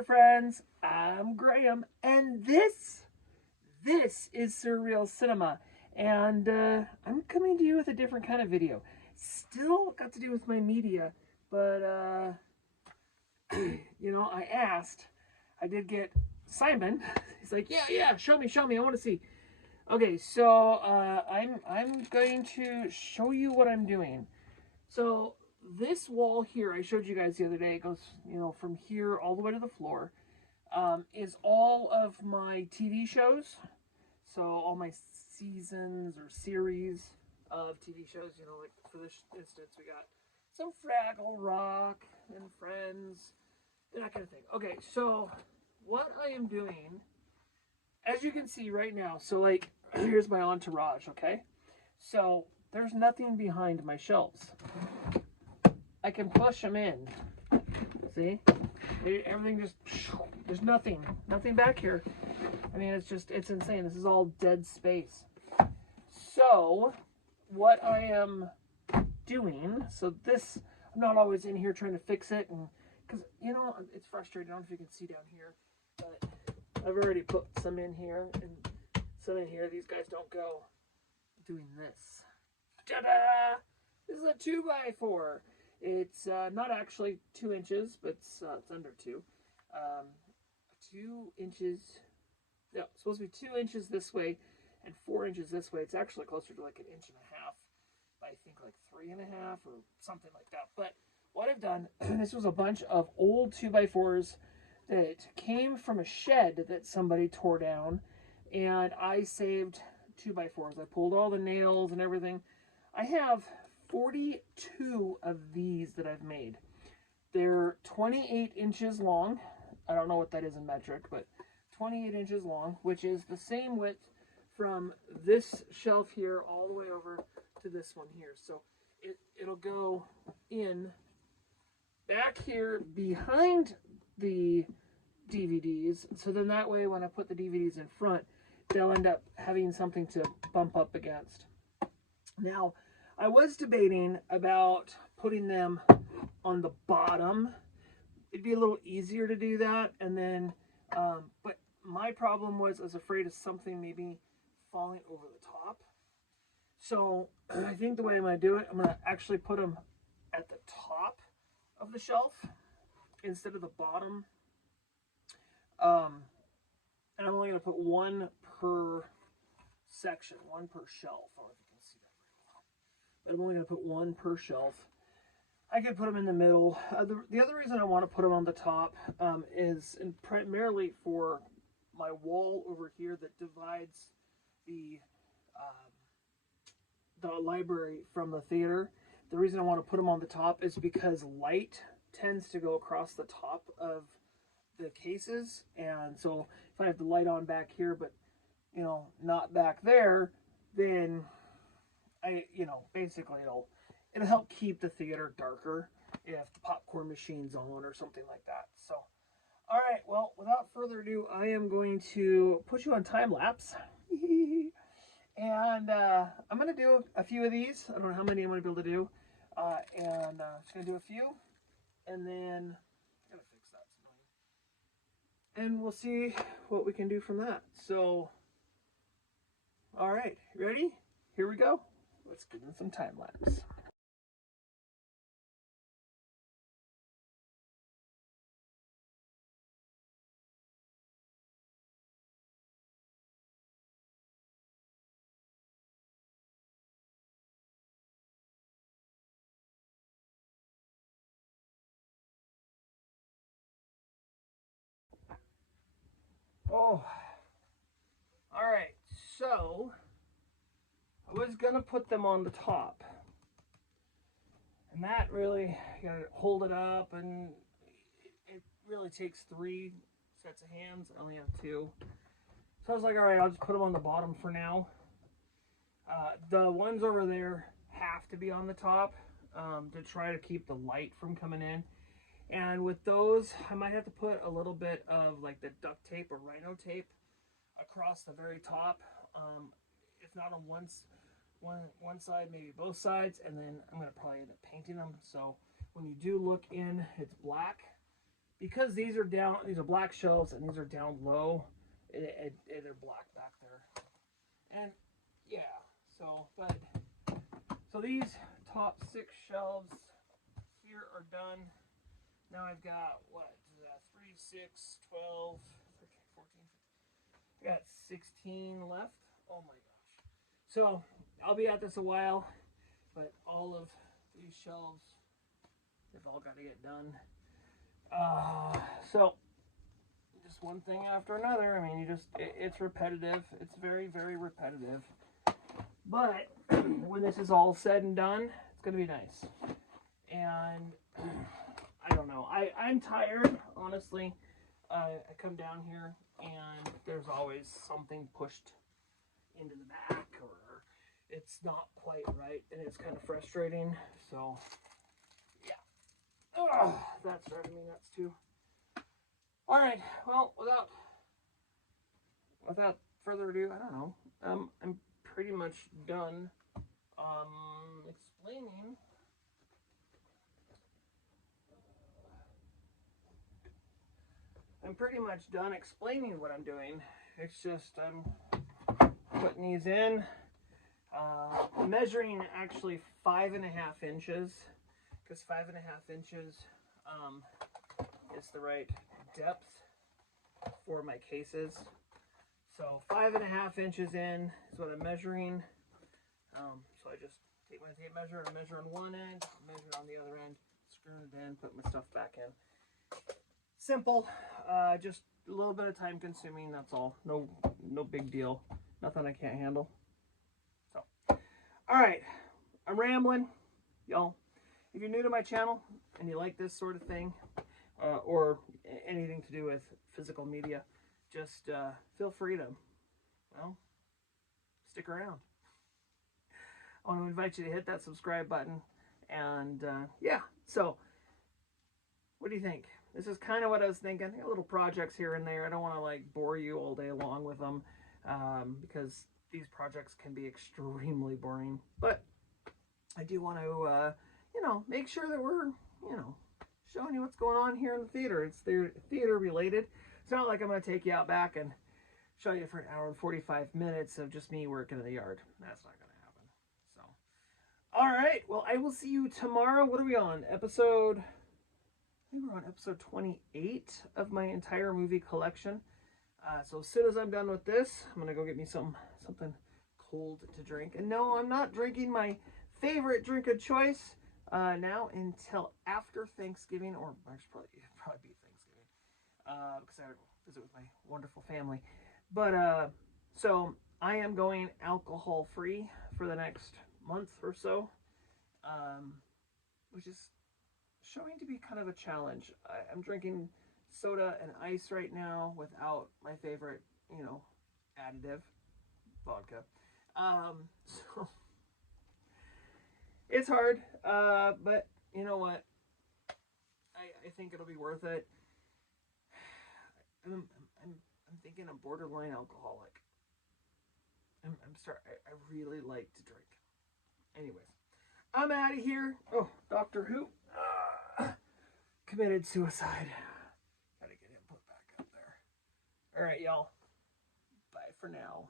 there, friends. I'm Graham, and this is Surreal Cinema, and I'm coming to you with a different kind of video. Still got to do with my media, but I asked. I did get Simon. He's like, yeah, show me, I want to see. Okay, so I'm going to show you what I'm doing. So this wall here, I showed you guys the other day, it goes, from here all the way to the floor, is all of my TV shows. So all my seasons or series of TV shows, like for this instance, we got some Fraggle Rock and Friends, and that kind of thing. Okay, so what I am doing, as you can see right now, so like, here's my entourage, okay? So there's nothing behind my shelves. I can push them in. See? Everything just, there's nothing back here. I mean, it's insane. This is all dead space. So, what I am doing, so this, I'm not always in here trying to fix it, and because, it's frustrating. I don't know if you can see down here, but I've already put some in here, and some in here. These guys don't go. Doing this. Ta-da! This is a 2x4. It's not actually 2 inches, but it's under 2. 2 inches. No, it's supposed to be 2 inches this way and 4 inches this way. It's actually closer to like 1.5 inches. I think like 3.5 or something like that. But what I've done, this was a bunch of old 2x4s that came from a shed that somebody tore down, and I saved 2x4s. I pulled all the nails and everything. I have 42 of these that I've made. They're 28 inches long. I don't know what that is in metric, but 28 inches long, which is the same width from this shelf here all the way over to this one here. So it'll go in back here behind the DVDs. So then that way when I put the DVDs in front, they'll end up having something to bump up against. Now, I was debating about putting them on the bottom. It'd be a little easier to do that, and then, but my problem was I was afraid of something maybe falling over the top. So I think the way I'm going to do it, I'm going to actually put them at the top of the shelf instead of the bottom. And I'm only going to put one per section, one per shelf. I don't know if you can see that very well. But I'm only going to put one per shelf. I could put them in the middle. The other reason I want to put them on the top is primarily for my wall over here that divides the library from the theater. The reason I want to put them on the top is because light tends to go across the top of the cases, and so if I have the light on back here but not back there, then basically it'll help keep the theater darker if the popcorn machine's on or something like that. So all right, well, without further ado, I am going to put you on time lapse. And I'm going to do a few of these. I don't know how many I'm going to be able to do. And just going to do a few, and then I gotta fix that. And we'll see what we can do from that. So, all right, ready? Here we go. Let's give them some time lapse. Oh, all right. So I was gonna put them on the top, and that really, you gotta hold it up, and it really takes 3 sets of hands. I only have 2, so I was like, all right, I'll just put them on the bottom for now. The ones over there have to be on the top to try to keep the light from coming in. And with those, I might have to put a little bit of like the duct tape or rhino tape across the very top. If not on one side, maybe both sides. And then I'm going to probably end up painting them. So when you do look in, it's black. because these are down, these are black shelves and these are down low, they're black back there. And yeah, so, so these top 6 shelves here are done. Now I've got, what, 3, 6, 12, 13, 14, 15. I got 16 left. Oh my gosh. So I'll be at this a while, but all of these shelves, they've all got to get done. So just one thing after another. I mean, it's repetitive. It's very, very repetitive. But when this is all said and done, it's going to be nice. And I don't know. I'm tired, honestly. I come down here and there's always something pushed into the back, or it's not quite right, and it's kind of frustrating. So, yeah. Ugh, that's driving me nuts too. All right. Well, without further ado, I don't know. I'm pretty much done explaining. I'm pretty much done explaining what I'm doing. It's just I'm putting these in, measuring actually 5.5 inches, because 5.5 inches is the right depth for my cases. So 5.5 inches in is what I'm measuring. So I just take my tape measure and measure on one end, measure on the other end, screw it in, put my stuff back in. Simple, just a little bit of time consuming, that's all. No big deal. Nothing I can't handle. So, all right, I'm rambling, y'all. If you're new to my channel and you like this sort of thing, or anything to do with physical media, just feel free to, well, stick around. I want to invite you to hit that subscribe button, and yeah, so what do you think? This is kind of what I was thinking. I got little projects here and there. I don't want to like bore you all day long with them, because these projects can be extremely boring, but I do want to you know, make sure that we're, you know, showing you what's going on here in the theater. It's theater related. It's not like I'm going to take you out back and show you for an hour and 45 minutes of just me working in the yard. That's not going to happen. So, all right. Well, I will see you tomorrow. What are we on? I think we're on episode 28 of my entire movie collection. So as soon as I'm done with this, I'm going to go get me something cold to drink. And no, I'm not drinking my favorite drink of choice now until after Thanksgiving, or actually probably be Thanksgiving, because I visit with my wonderful family. But so I am going alcohol free for the next month or so, which is showing to be kind of a challenge. I'm drinking soda and ice right now without my favorite, you know, additive, vodka. So it's hard, but you know what? I think it'll be worth it. I'm thinking I'm borderline alcoholic. I'm sorry. I really like to drink. Anyways, I'm out of here. Oh, Doctor Who committed suicide. Gotta get him put back up there. All right, y'all. Bye for now.